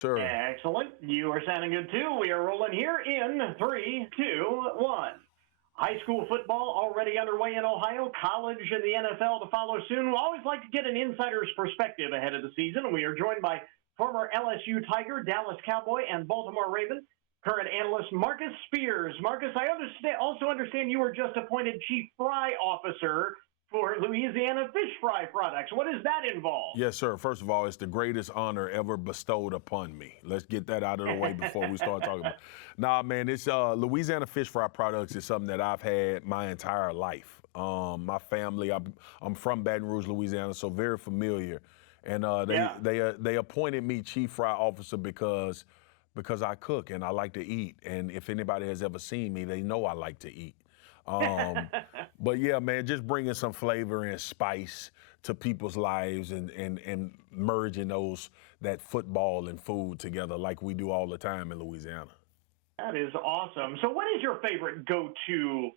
Sure. Excellent. You are sounding good too. We are rolling here in 3, 2, 1. High school football already underway in Ohio, college and the NFL to follow soon. We always like to get an insider's perspective ahead of the season. We are joined by former LSU Tiger, Dallas Cowboy, and Baltimore Raven, current analyst Marcus Spears. Marcus, I also understand you were just appointed Chief Fry Officer for Louisiana fish fry products. What does that involve? Yes, sir. First of all, it's the greatest honor ever bestowed upon me. Let's get that out of the way before we start talking about it. Nah, man, it's Louisiana fish fry products is something that I've had my entire life. My family, I'm from Baton Rouge, Louisiana, so very familiar. And they appointed me Chief Fry Officer because I cook and I like to eat. And if anybody has ever seen me, they know I like to eat. But yeah, man, just bringing some flavor and spice to people's lives and merging that football and food together like we do all the time in Louisiana. That is awesome. So what is your favorite go-to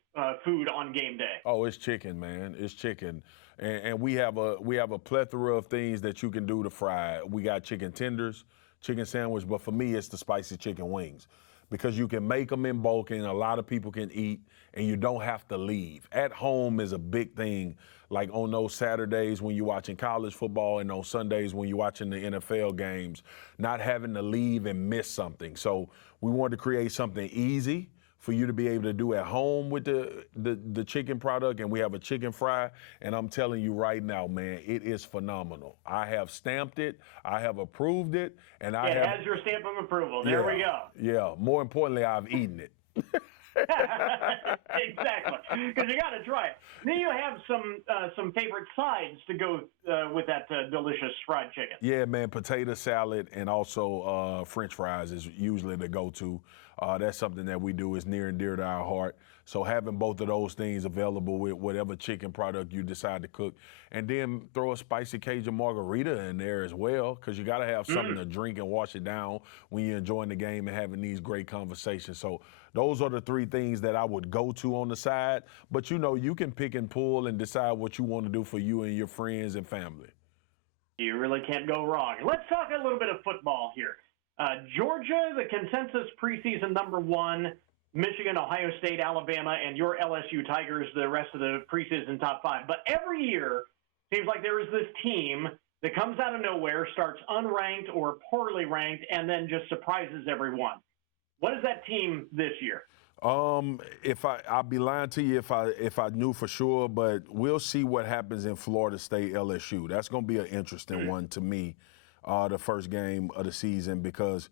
food on game day? Oh, it's chicken, man. It's chicken. And we have a plethora of things that you can do to fry. We got chicken tenders, chicken sandwich, but for me, it's the spicy chicken wings. Because you can make them in bulk and a lot of people can eat and you don't have to leave. At home is a big thing, like on those Saturdays when you're watching college football and on Sundays when you're watching the NFL games, not having to leave and miss something. So we wanted to create something easy for you to be able to do at home with the chicken product, and we have a chicken fry, and I'm telling you right now, man, it is phenomenal. I have stamped it, I have approved it, and it has your stamp of approval. There we go. Yeah, more importantly, I've eaten it. Exactly, because you got to try it. Then you have some favorite sides to go with that delicious fried chicken. Yeah, man, potato salad and also French fries is usually the go-to. That's something that we do is near and dear to our heart. So having both of those things available with whatever chicken product you decide to cook, and then throw a spicy Cajun margarita in there as well, because you got to have something to drink and wash it down when you're enjoying the game and having these great conversations. So those are the three things that I would go to on the side. But, you know, you can pick and pull and decide what you want to do for you and your friends and family. You really can't go wrong. Let's talk a little bit of football here. Georgia, the consensus preseason #1, Michigan, Ohio State, Alabama, and your LSU Tigers, the rest of the preseason top 5. But every year, seems like there is this team that comes out of nowhere, starts unranked or poorly ranked, and then just surprises everyone. What is that team this year? I'd be lying to you if I knew for sure, but we'll see what happens in Florida State LSU. That's going to be an interesting one to me, the first game of the season, because,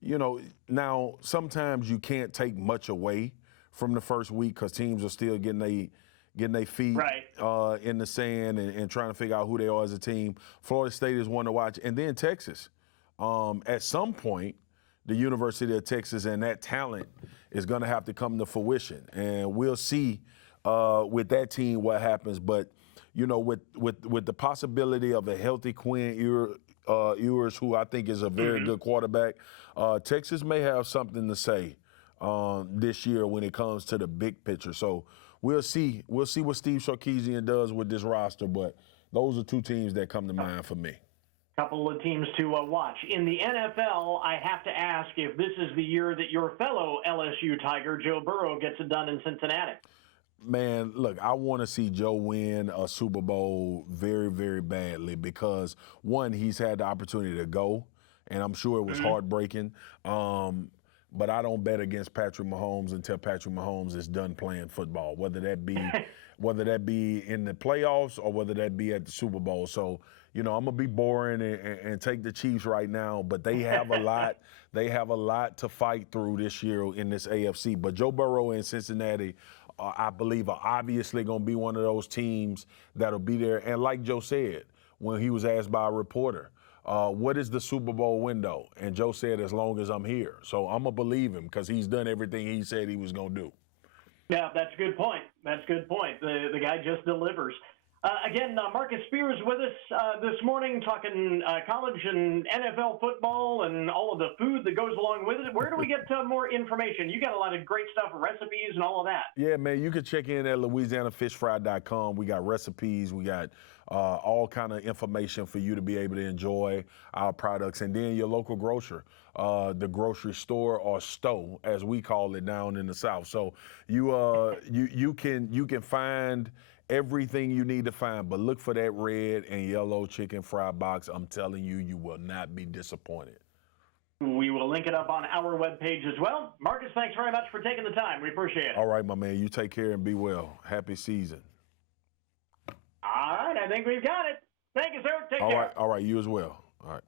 you know, now sometimes you can't take much away from the first week because teams are still getting their feet in the sand and trying to figure out who they are as a team. Florida State is one to watch, and then Texas. At some point, the University of Texas and that talent is going to have to come to fruition, and we'll see with that team what happens. But you know, with the possibility of a healthy Quinn Ewers, who I think is a very good quarterback, Texas may have something to say this year when it comes to the big picture. So we'll see what Steve Sarkisian does with this roster. But those are two teams that come to mind for me. Couple of teams to watch. In the NFL, I have to ask if this is the year that your fellow LSU Tiger, Joe Burrow, gets it done in Cincinnati. Man, look, I want to see Joe win a Super Bowl very, very badly because, one, he's had the opportunity to go, and I'm sure it was heartbreaking. But I don't bet against Patrick Mahomes until Patrick Mahomes is done playing football, whether that be in the playoffs or whether that be at the Super Bowl. So, you know, I'm gonna be boring and take the Chiefs right now, but they have a lot. They have a lot to fight through this year in this AFC. But Joe Burrow in Cincinnati, I believe, are obviously gonna be one of those teams that'll be there. And like Joe said when he was asked by a reporter, what is the Super Bowl window? And Joe said, as long as I'm here. So I'm going to believe him because he's done everything he said he was going to do. Yeah, that's a good point. That's a good point. The guy just delivers. Again, Marcus Spears with us this morning talking college and NFL football and all all of the food that goes along with it. Where do we get more information? You got a lot of great stuff, recipes and all of that. Yeah, man, you can check in at LouisianaFishFry.com. We got recipes. We got all kind of information for you to be able to enjoy our products. And then your local grocer, the grocery store or store, as we call it down in the South. So you can find everything you need to find, but look for that red and yellow chicken fry box. I'm telling you, you will not be disappointed. We will link it up on our webpage as well. Marcus, thanks very much for taking the time. We appreciate it. All right, my man. You take care and be well. Happy season. All right, I think we've got it. Thank you, sir. Take care. All right, you as well. All right.